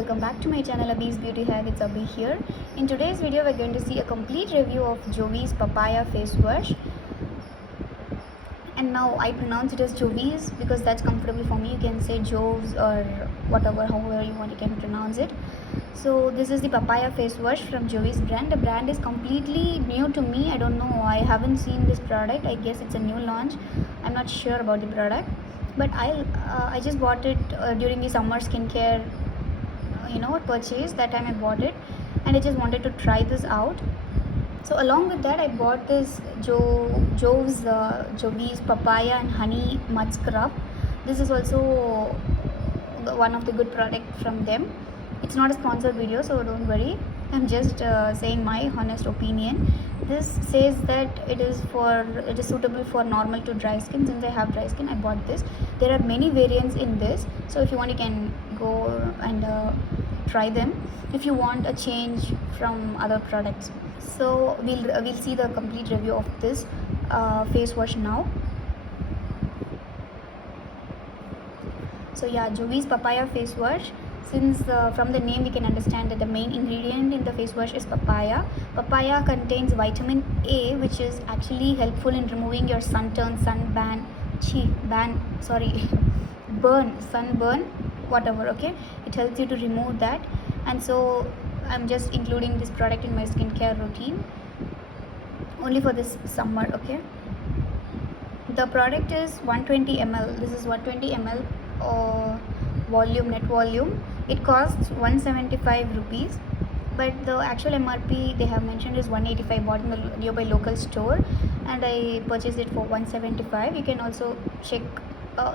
welcome back to my channel Abhi's Beauty Hack. It's Abhi here. In today's video we're going to see a complete review of Jovi's Papaya face wash. And now I pronounce it as Jovi's because that's comfortable for me. You can say Joves or whatever, however you want, you can pronounce it. So this is the Papaya face wash from Jovi's brand. The brand is completely new to me. I don't know, I haven't seen this product. I guess it's a new launch. I'm not sure about the product, but I just bought it during the summer skincare purchase. That time I bought it and I just wanted to try this out. So along with that I bought this Jovi's Papaya and Honey Mud Scrub. This is also one of the good product from them. It's not a sponsored video, so don't worry. I'm just saying my honest opinion. This says that it is suitable for normal to dry skin. Since I have dry skin, I bought this. There are many variants in this, so if you want you can go and try them if you want a change from other products. So we'll see the complete review of this face wash now. So yeah, Jovi's Papaya face wash. Since from the name we can understand that the main ingredient in the face wash is papaya. Papaya contains vitamin A, which is actually helpful in removing your sunburn, sunburn, whatever. Okay, it helps you to remove that, and so I'm just including this product in my skincare routine only for this summer. Okay, the product is 120 ml. This is 120 ml net volume. It costs 175 rupees, but the actual MRP they have mentioned is 185. Bought in the nearby local store, and I purchased it for 175. You can also check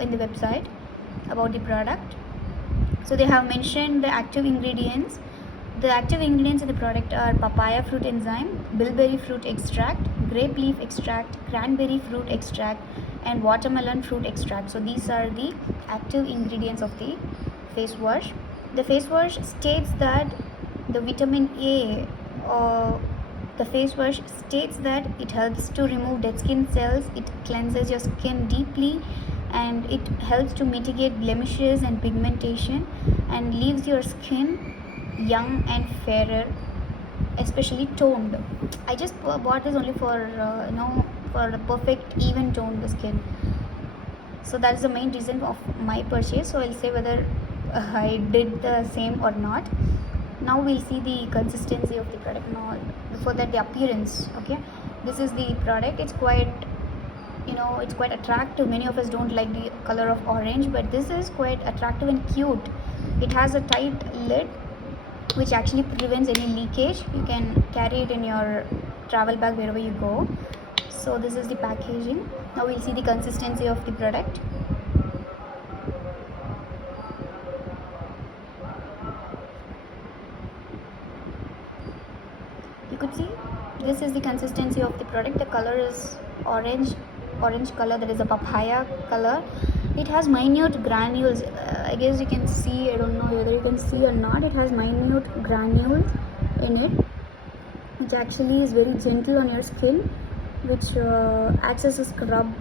in the website about the product. So they have mentioned the active ingredients. The active ingredients in the product are papaya fruit enzyme, bilberry fruit extract, grape leaf extract, cranberry fruit extract, and watermelon fruit extract. So these are the active ingredients of the face wash. The face wash states that the vitamin A, the face wash states that it helps to remove dead skin cells, it cleanses your skin deeply, and it helps to mitigate blemishes and pigmentation, and leaves your skin young and fairer, especially toned. I just bought this only for for the perfect even toned skin. So that's the main reason of my purchase. So I'll say whether I did the same or not. Now we'll see the consistency of the product. Now before that, the appearance. Okay, this is the product. It's quite attractive. Many of us don't like the color of orange, but this is quite attractive and cute. It has a tight lid which actually prevents any leakage. You can carry it in your travel bag wherever you go. So this is the packaging. Now we'll see the consistency of the product. You could see this is the consistency of the product. The color is orange color, that is a papaya color. It has minute granules. I guess you can see, I don't know whether you can see or not, it has minute granules in it, which actually is very gentle on your skin, which acts as a scrub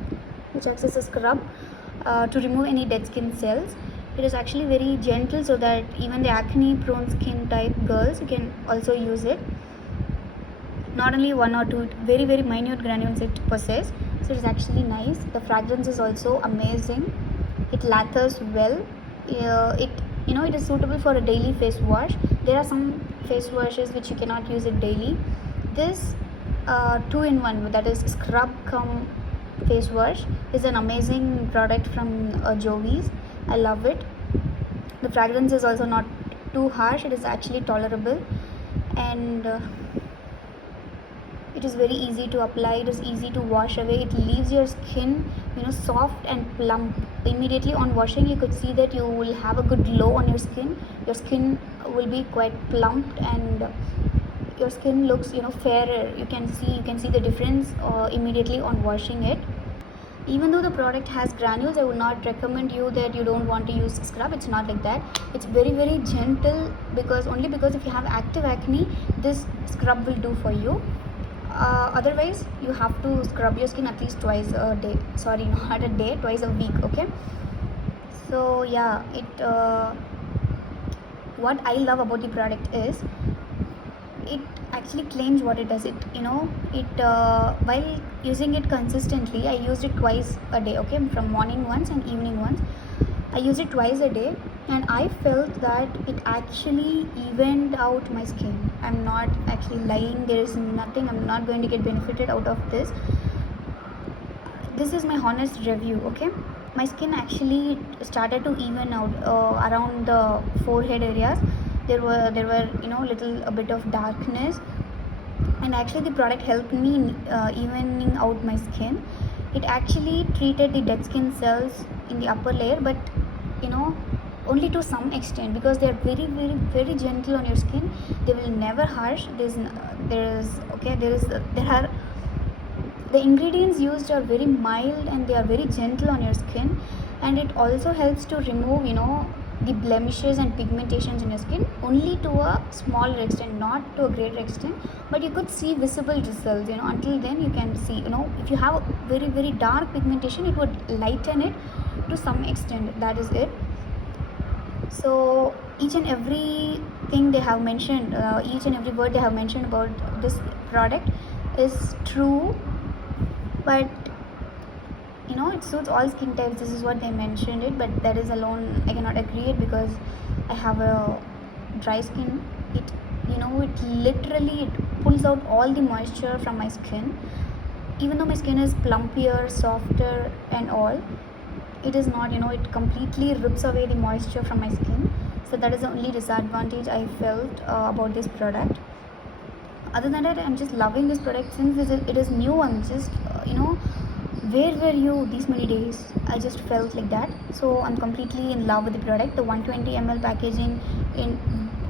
to remove any dead skin cells. It is actually very gentle, so that even the acne prone skin type girls, you can also use it. Not only one or two, very minute granules it possesses, so it's actually nice. The fragrance is also amazing. It lathers well. It is suitable for a daily face wash. There are some face washes which you cannot use it daily. This 2-in-1, that is scrub cum face wash, is an amazing product from Jovi's. I love it. The fragrance is also not too harsh. It is actually tolerable, and it is very easy to apply. It is easy to wash away. It leaves your skin soft and plump. Immediately on washing, you could see that you will have a good glow on your skin. Your skin will be quite plumped, and your skin looks fairer. You can see the difference immediately on washing it. Even though the product has granules, I would not recommend you that you don't want to use scrub. It's not like that. It's very gentle, because if you have active acne, this scrub will do for you. Otherwise you have to scrub your skin at least twice a day. Sorry, not a day, twice a week. Okay, so yeah, what I love about the product is it actually claims what it does. While using it consistently, I used it twice a day, okay, from morning once and evening once. I used it twice a day, and I felt that it actually evened out my skin. I'm not actually lying. There is nothing, I'm not going to get benefited out of this. This is my honest review, okay. My skin actually started to even out around the forehead areas. There were little a bit of darkness, and actually the product helped me in evening out my skin. It actually treated the dead skin cells in the upper layer, but only to some extent, because they are very very very gentle on your skin. They will never harsh. There are the ingredients used are very mild and they are very gentle on your skin, and it also helps to remove the blemishes and pigmentations in your skin, only to a smaller extent, not to a greater extent, but you could see visible results. Until then you can see, if you have very very dark pigmentation, it would lighten it to some extent. That is it. So each and every thing they have mentioned, each and every word they have mentioned about this product is true, but it suits all skin types. This is what they mentioned it, but that is alone I cannot agree it, because I have a dry skin. It literally it pulls out all the moisture from my skin. Even though my skin is plumpier, softer and all, it is not, it completely rips away the moisture from my skin. So that is the only disadvantage I felt about this product. Other than that, I'm just loving this product since it is new. I'm just where were you these many days? I just felt like that. So I'm completely in love with the product. The 120 ml packaging,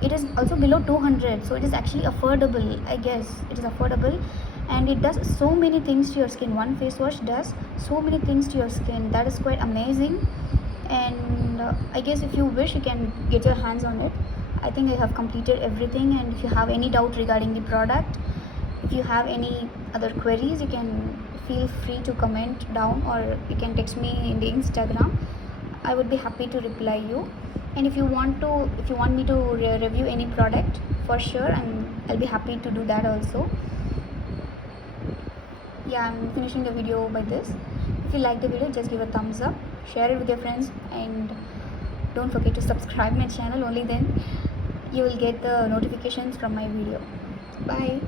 it is also below 200, so it is actually affordable. I guess it is affordable, and it does so many things to your skin. One face wash does so many things to your skin. That is quite amazing. And I guess if you wish, you can get your hands on it. I think I have completed everything, and if you have any doubt regarding the product, if you have any other queries, you can feel free to comment down, or you can text me in the Instagram. I would be happy to reply you. And if you want me to review any product, for sure I'll be happy to do that also. Yeah, I'm finishing the video by this. If you like the video, just give a thumbs up, share it with your friends, and don't forget to subscribe my channel. Only then you will get the notifications from my video. Bye.